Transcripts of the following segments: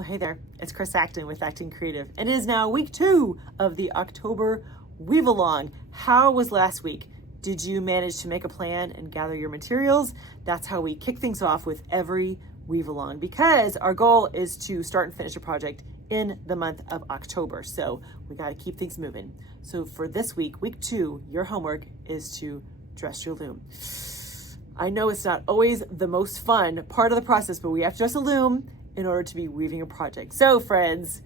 Well, hey there, it's Chris Acton with Acton Creative, and it is now week 2 of the October Weave Along. How was last week? Did you manage to make a plan and gather your materials? That's how we kick things off with every Weave Along, because our goal is to start and finish a project in the month of October. So we got to keep things moving. So for this week, week 2, your homework is to dress your loom. I know it's not always the most fun part of the process, but we have to dress a loom in order to be weaving a project. So friends,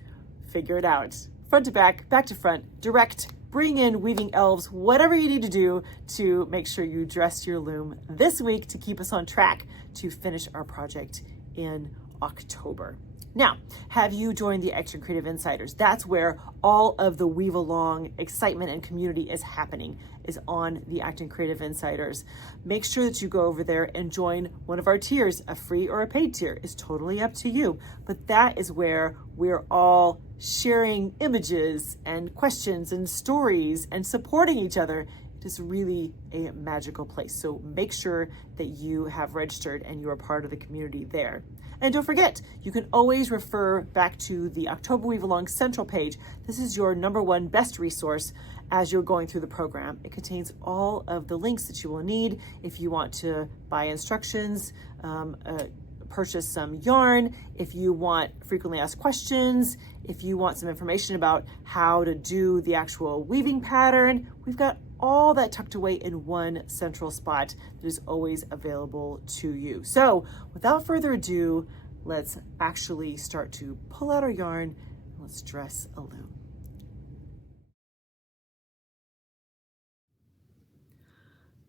figure it out. Front to back to front, direct, bring in weaving elves, whatever you need to do to make sure you dress your loom this week to keep us on track to finish our project in October. Now, have you joined the Acton Creative Insiders? That's where all of the Weave Along excitement and community is happening, is on the Acton Creative Insiders. Make sure that you go over there and join one of our tiers. A free or a paid tier is totally up to you. But that is where we're all sharing images and questions and stories and supporting each other. It is really a magical place. So make sure that you have registered and you are part of the community there. And don't forget, you can always refer back to the October Weave Along Central page. This is your #1 best resource as you're going through the program. It contains all of the links that you will need if you want to buy instructions, purchase some yarn, if you want frequently asked questions, if you want some information about how to do the actual weaving pattern. We've got all that tucked away in one central spot that is always available to you. So without further ado, let's actually start to pull out our yarn and let's dress a loom.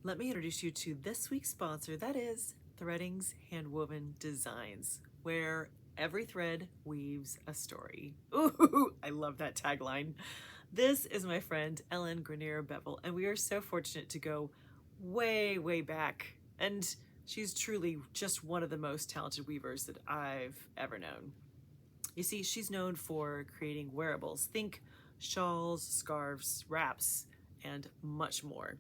Let me introduce you to this week's sponsor, that is Threading's Handwoven Designs, where every thread weaves a story. Ooh, I love that tagline. This is my friend Ellen Grenier-Bevel, and we are so fortunate to go way, way back. And she's truly just one of the most talented weavers that I've ever known. You see, she's known for creating wearables. Think shawls, scarves, wraps, and much more.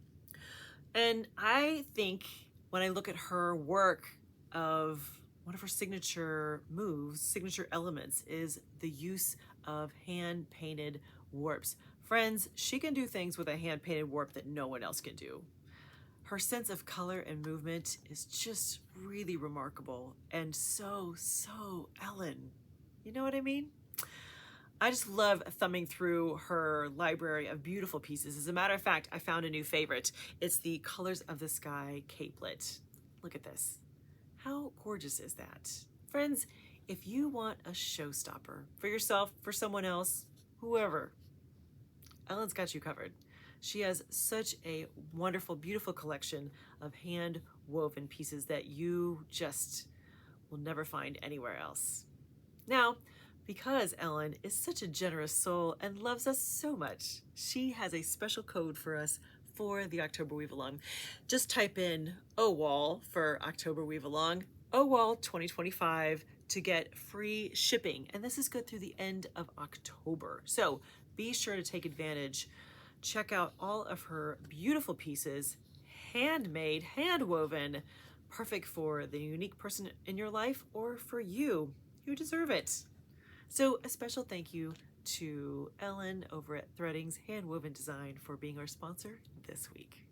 And I think when I look at her work, of one of her signature moves, signature elements, is the use of hand-painted warps. Friends, she can do things with a hand-painted warp that no one else can do. Her sense of color and movement is just really remarkable and so Ellen. You know what I mean? I just love thumbing through her library of beautiful pieces. As a matter of fact, I found a new favorite. It's the Colors of the Sky capelet. Look at this. How gorgeous is that? Friends, if you want a showstopper for yourself, for someone else, whoever, Ellen's got you covered. She has such a wonderful, beautiful collection of hand-woven pieces that you just will never find anywhere else. Now, because Ellen is such a generous soul and loves us so much, she has a special code for us for the October Weave Along. Just type in OWAL for October Weave Along, OWAL 2025, to get free shipping. And this is good through the end of October. So be sure to take advantage. Check out all of her beautiful pieces, handmade, hand-woven, perfect for the unique person in your life or for you. You deserve it. So a special thank you to Ellen over at Threading's Handwoven Design for being our sponsor this week.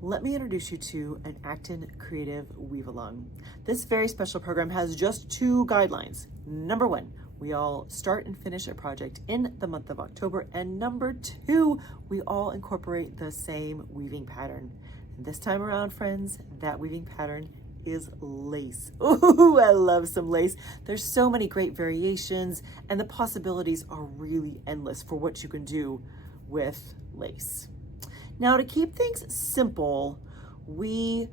Let me introduce you to an Acton Creative Weave Along. This very special program has just 2 guidelines. #1, we all start and finish a project in the month of October. And #2, we all incorporate the same weaving pattern. And this time around, friends, that weaving pattern is lace. Ooh, I love some lace. There's so many great variations, and the possibilities are really endless for what you can do with lace. Now, to keep things simple, we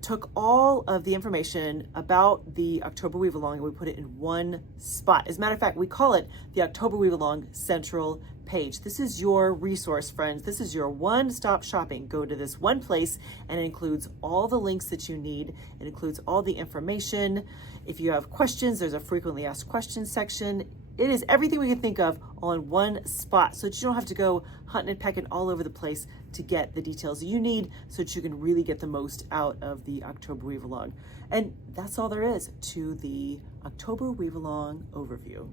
took all of the information about the October Weave Along and we put it in one spot. As a matter of fact, we call it the October Weave Along Central page. This is your resource, friends. This is your one-stop shopping. Go to this one place, and it includes all the links that you need. It includes all the information. If you have questions, there's a frequently asked questions section. It is everything we can think of all in one spot so that you don't have to go hunting and pecking all over the place to get the details you need so that you can really get the most out of the October Weave Along. And that's all there is to the October Weave Along overview.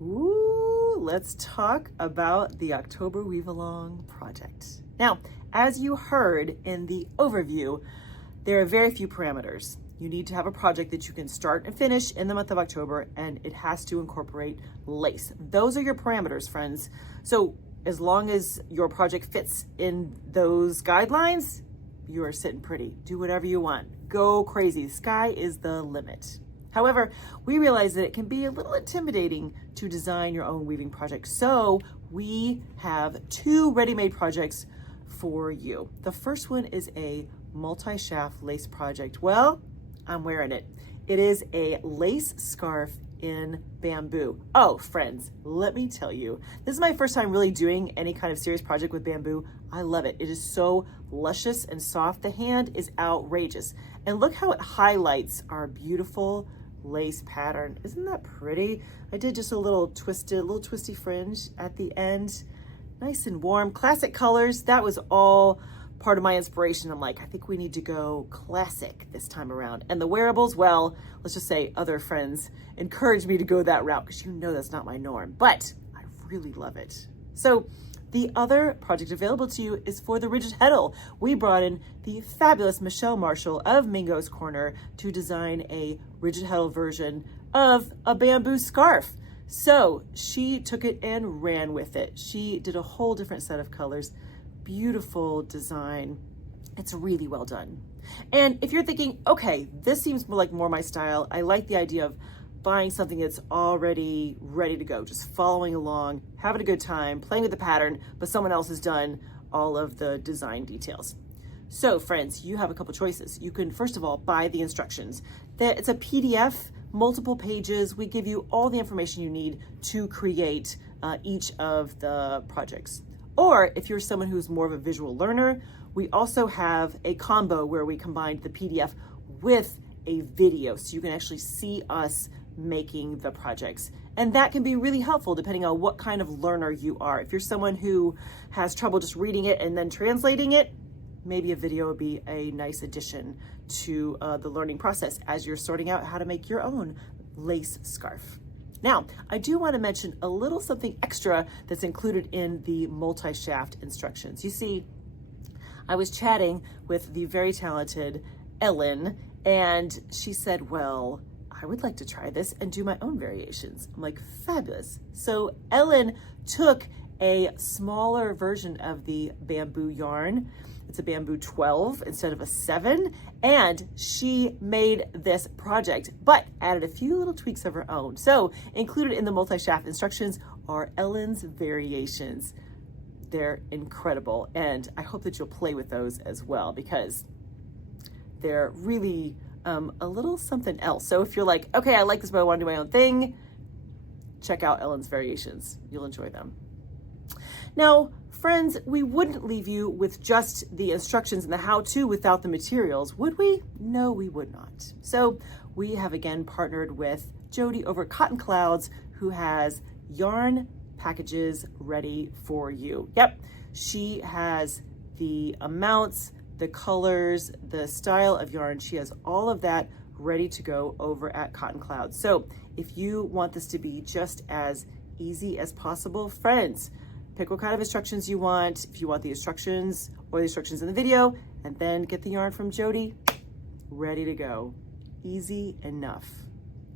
Ooh, let's talk about the October Weave Along project. Now, as you heard in the overview, there are very few parameters. You need to have a project that you can start and finish in the month of October, and it has to incorporate lace. Those are your parameters, friends. So as long as your project fits in those guidelines, you are sitting pretty. Do whatever you want. Go crazy. The sky is the limit. However, we realize that it can be a little intimidating to design your own weaving project. So we have 2 ready-made projects for you. The first one is a multi-shaft lace project. Well, I'm wearing it. It is a lace scarf in bamboo. Oh, friends, let me tell you, this is my first time really doing any kind of serious project with bamboo. I love it. It is so luscious and soft. The hand is outrageous. And look how it highlights our beautiful lace pattern. Isn't that pretty? I did just a little twisty fringe at the end. Nice and warm, classic colors. That was all part of my inspiration. I'm like, I think we need to go classic this time around. And the wearables, well, let's just say other friends encouraged me to go that route because you know that's not my norm, but I really love it. So the other project available to you is for the rigid heddle. We brought in the fabulous Michelle Marshall of Mingo's Corner to design a rigid heddle version of a bamboo scarf. So she took it and ran with it. She did a whole different set of colors. Beautiful design. It's really well done. And if you're thinking, okay, this seems more my style. I like the idea of buying something that's already ready to go, just following along, having a good time, playing with the pattern, but someone else has done all of the design details. So friends, you have a couple choices. You can, first of all, buy the instructions. It's a PDF, multiple pages. We give you all the information you need to create each of the projects. Or if you're someone who's more of a visual learner, we also have a combo where we combined the PDF with a video so you can actually see us making the projects. And that can be really helpful depending on what kind of learner you are. If you're someone who has trouble just reading it and then translating it, maybe a video would be a nice addition to the learning process as you're sorting out how to make your own lace scarf. Now, I do want to mention a little something extra that's included in the multi-shaft instructions. You see, I was chatting with the very talented Ellen, and she said, well, I would like to try this and do my own variations. I'm like, fabulous. So Ellen took a smaller version of the bamboo yarn. It's a bamboo 12 instead of a 7, and she made this project, but added a few little tweaks of her own. So included in the multi-shaft instructions are Ellen's variations. They're incredible, and I hope that you'll play with those as well because they're really a little something else. So if you're like, okay, I like this, but I want to do my own thing, check out Ellen's variations. You'll enjoy them. Now, friends, we wouldn't leave you with just the instructions and the how-to without the materials, would we? No, we would not. So we have again partnered with Jody over at Cotton Clouds, who has yarn packages ready for you. Yep, she has the amounts, the colors, the style of yarn. She has all of that ready to go over at Cotton Clouds. So if you want this to be just as easy as possible, friends, pick what kind of instructions you want. If you want the instructions or the instructions in the video, and then get the yarn from Jody, ready to go. Easy enough.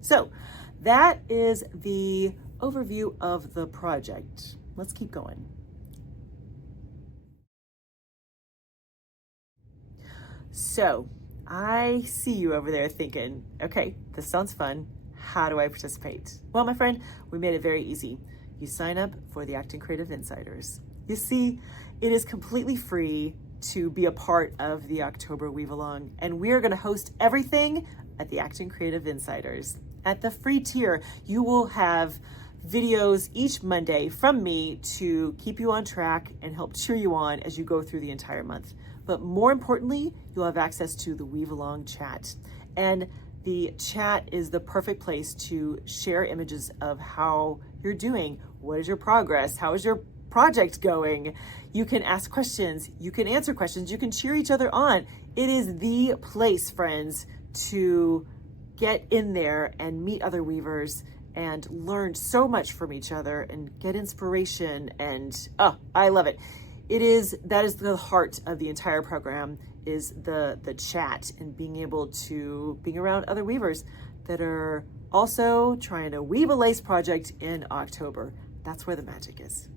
So that is the overview of the project. Let's keep going. So I see you over there thinking, okay, this sounds fun. How do I participate? Well, my friend, we made it very easy. You sign up for the Acton Creative Insiders. You see, it is completely free to be a part of the October Weave Along, and we're gonna host everything at the Acton Creative Insiders. At the free tier, you will have videos each Monday from me to keep you on track and help cheer you on as you go through the entire month. But more importantly, you'll have access to the Weave Along chat. And the chat is the perfect place to share images of how you're doing. What is your progress? How is your project going? You can ask questions, you can answer questions, you can cheer each other on. It is the place, friends, to get in there and meet other weavers and learn so much from each other and get inspiration. And I love it. That is the heart of the entire program, is the chat and being around other weavers that are also trying to weave a lace project in October. That's where the magic is.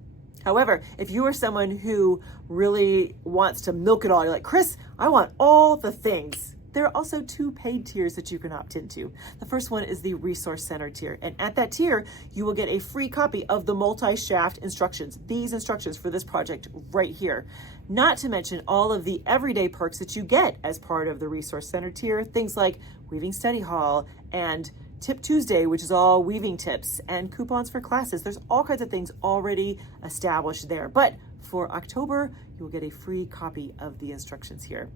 However, if you are someone who really wants to milk it all, you're like, Chris, I want all the things. There are also 2 paid tiers that you can opt into. The first one is the Resource Center tier. And at that tier, you will get a free copy of the multi-shaft instructions, these instructions for this project right here. Not to mention all of the everyday perks that you get as part of the Resource Center tier, things like Weaving Study Hall and Tip Tuesday, which is all weaving tips, and coupons for classes. There's all kinds of things already established there. But for October, you will get a free copy of the instructions here.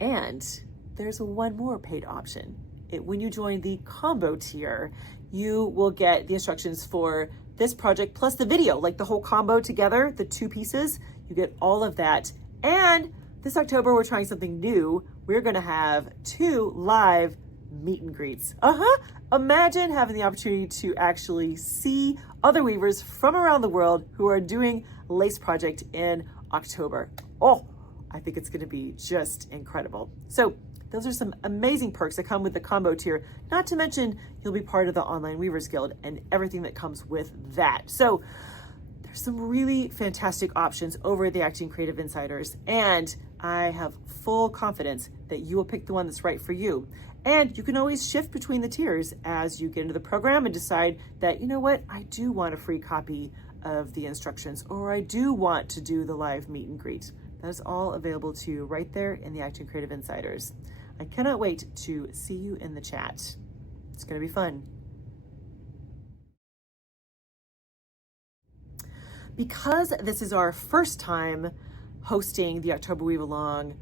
And there's one more paid option. When you join the combo tier, you will get the instructions for this project plus the video, like the whole combo together, the 2 pieces. You get all of that. And this October, we're trying something new. We're going to have 2 live meet and greets. Imagine having the opportunity to actually see other weavers from around the world who are doing lace project in October. I think it's going to be just incredible. So those are some amazing perks that come with the combo tier, not to mention you'll be part of the Online Weavers Guild and everything that comes with that. So there's some really fantastic options over at the Acton Creative Insiders, and I have full confidence that you will pick the one that's right for you. And you can always shift between the tiers as you get into the program and decide that, you know what, I do want a free copy of the instructions, or I do want to do the live meet and greet. That is all available to you right there in the Acton Creative Insiders. I cannot wait to see you in the chat. It's going to be fun. Because this is our first time hosting the October Weave Along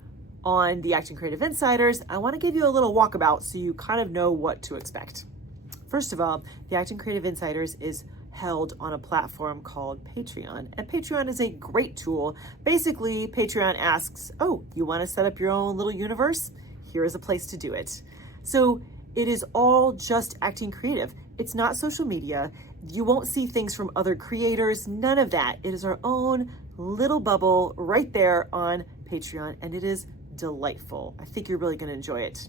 on the Acton Creative Insiders, I want to give you a little walkabout so you kind of know what to expect. First of all, the Acton Creative Insiders is held on a platform called Patreon. And Patreon is a great tool. Basically, Patreon asks, you want to set up your own little universe? Here is a place to do it. So it is all just Acting Creative. It's not social media. You won't see things from other creators, none of that. It is our own little bubble right there on Patreon, and it is delightful. I think you're really going to enjoy it.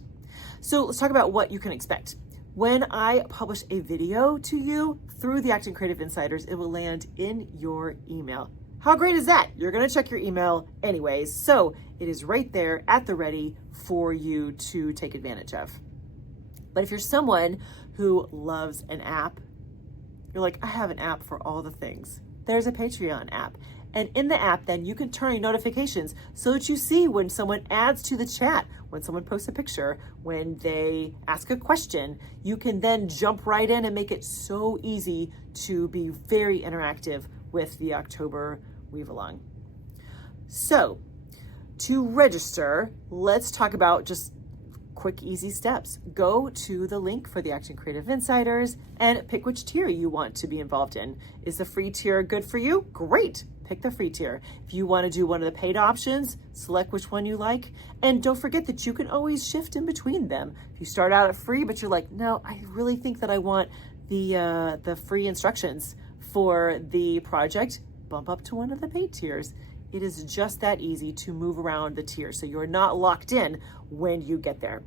So let's talk about what you can expect. When I publish a video to you through the Acton Creative Insiders, it will land in your email. How great is that? You're going to check your email anyways, so it is right there at the ready for you to take advantage of. But if you're someone who loves an app, you're like, I have an app for all the things. There's a Patreon app. And in the app, then you can turn on notifications so that you see when someone adds to the chat, when someone posts a picture, when they ask a question. You can then jump right in and make it so easy to be very interactive with the October Weave Along. So to register, let's talk about just quick, easy steps. Go to the link for the Acton Creative Insiders and pick which tier you want to be involved in. Is the free tier good for you? Great. Pick the free tier. If you want to do one of the paid options, select which one you like. And don't forget that you can always shift in between them. If you start out at free, but you're like, no, I really think that I want the free instructions for the project, bump up to one of the paid tiers. It is just that easy to move around the tiers, so you're not locked in when you get there.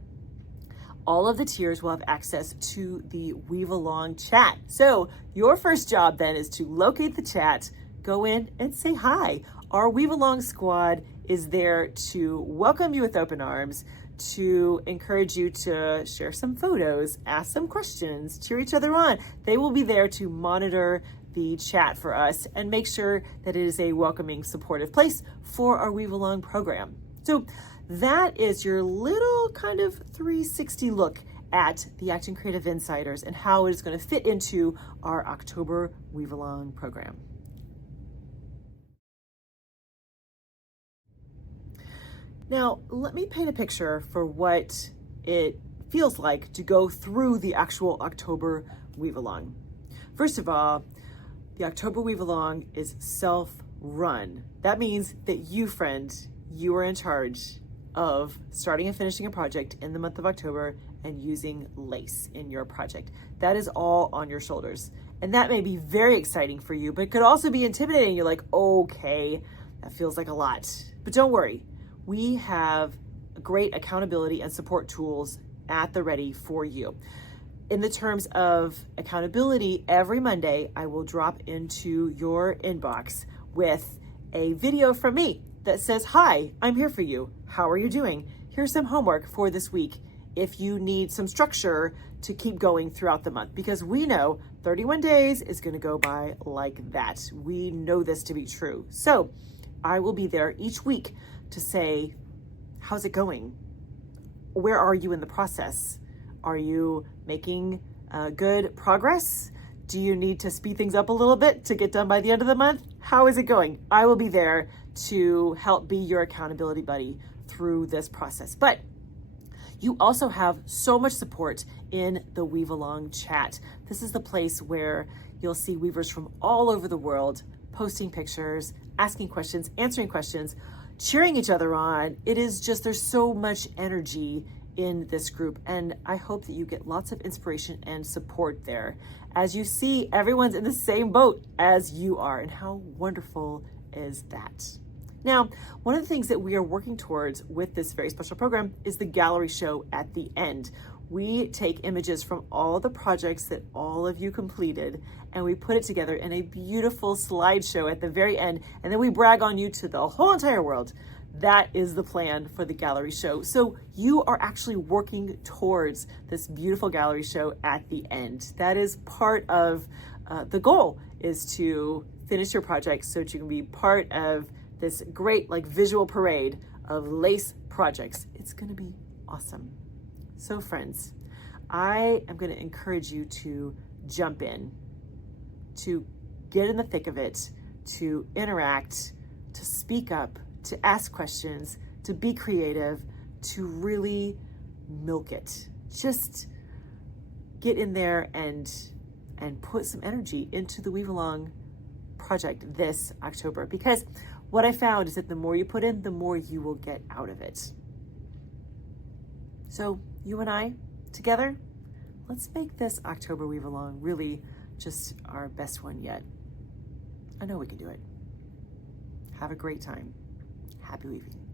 All of the tiers will have access to the Weave Along chat. So your first job then is to locate the chat, go in and say hi. Our Weave Along squad is there to welcome you with open arms, to encourage you to share some photos, ask some questions, cheer each other on. They will be there to monitor the chat for us and make sure that it is a welcoming, supportive place for our Weave Along program. So that is your little kind of 360 look at the Acton Creative Insiders and how it is going to fit into our October Weave Along program. Now, let me paint a picture for what it feels like to go through the actual October Weave Along. First of all, the October Weave Along is self-run. That means that you, friend, you are in charge of starting and finishing a project in the month of October and using lace in your project. That is all on your shoulders. And that may be very exciting for you, but it could also be intimidating. You're like, okay, that feels like a lot. But don't worry, we have great accountability and support tools at the ready for you. In the terms of accountability, every Monday I will drop into your inbox with a video from me that says, hi, I'm here for you. How are you doing? Here's some homework for this week if you need some structure to keep going throughout the month, because we know 31 days is going to go by like that. We know this to be true. So I will be there each week to say, how's it going? Where are you in the process? Are you making good progress? Do you need to speed things up a little bit to get done by the end of the month? How is it going? I will be there to help be your accountability buddy through this process. But you also have so much support in the Weave Along chat. This is the place where you'll see weavers from all over the world posting pictures, asking questions, answering questions, cheering each other on. It is just, there's so much energy in this group, and I hope that you get lots of inspiration and support there as you see everyone's in the same boat as you are. And how wonderful is that? Now, one of the things that we are working towards with this very special program is the gallery show at the end. We take images from all the projects that all of you completed and we put it together in a beautiful slideshow at the very end, and then we brag on you to the whole entire world. That is the plan for the gallery show. So you are actually working towards this beautiful gallery show at the end. That is part of the goal, is to finish your project so that you can be part of this great visual parade of lace projects. It's gonna be awesome. So friends, I am gonna encourage you to jump in, to get in the thick of it, to interact, to speak up, to ask questions, to be creative, to really milk it. Just get in there and put some energy into the Weave Along project this October, because what I found is that the more you put in, the more you will get out of it. So you and I together, let's make this October Weave Along really just our best one yet. I know we can do it. Have a great time. Happy weaving.